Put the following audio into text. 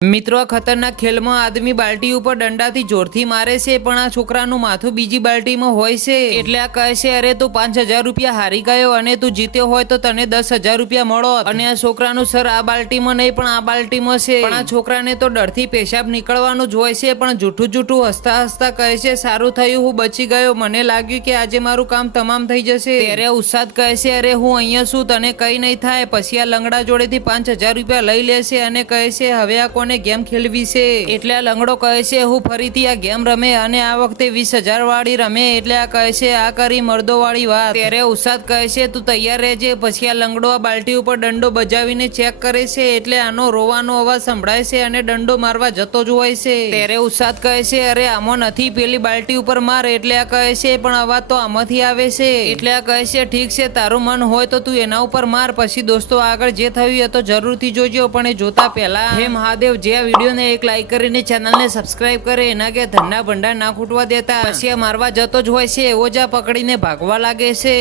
મિત્રો, ખતરનાક ખેલમાં આદમી બાલ્ટી ઉપર દંડાથી જોરથી મારે છે, પણ આ છોકરાનું માથું બીજી બાલ્ટીમાં હોય છે. એટલે આ કહે છે, અરે તું 5000 રૂપિયા હારી ગયો અને તું જીત્યો હોય તો તને 10,000 રૂપિયા મળો. અને આ છોકરાનું સર આ બાલ્ટીમાં નહીં પણ આ બાલ્ટીમાં છે. પણ આ છોકરાને તો ડરથી પેશાબ નીકળવાનું જ હોય છે, પણ જૂઠું હસતા હસતા કહે છે, સારું થયું હું બચી ગયો, મને લાગ્યું કે આજે મારું કામ તમામ થઈ જશે. ત્યારે ઉસ્તાદ કહે છે, અરે હું અહીંયા છું, તને કઈ નહીં થાય. પછી આ લંગડા જોડેથી 5000 રૂપિયા લઈ લેશે અને કહે છે, હવે આ ગેમ ખેલવી છે. એટલે આ લંગડો કહે છે, હું ફરીથી આ ગેમ રમે અને આ વખતે 20,000 વાળી રમે. એટલે આ કહે છે, આ કરી મર્દો વાળી વાત. ત્યારે ઉસ્તાદ કહે છે, તું તૈયાર રહેજે. પછી આ લંગડો આ બાલ્ટી ઉપર દંડો બજાવીને ચેક કરે છે. એટલે આનો રોવાનો અવાજ સંભળાય છે અને દંડો મારવા જતો જ હોય છે. ત્યારે ઉસ્તાદ કહે છે, અરે આમાં નથી, પેલી બાલ્ટી ઉપર માર. એટલે આ કહે છે, પણ અવાજ તો આમાંથી આવે છે. એટલે આ કહે છે, ઠીક છે, તારું મન હોય તો તું એના ઉપર માર. પછી દોસ્તો આગળ જે થયું એ તો જરૂરથી જોજો, પણ એ જોતા પહેલા હે મહાદેવ, જે આ વિડીયોને એક લાઈક કરીને ચેનલને સબસ્ક્રાઇબ કરે, એના કે ધનના ભંડાર ના ખૂટવા દેતા. પછી આ મારવા જતો જ હોય છે, એવો જ આ પકડીને ભાગવા લાગે છે.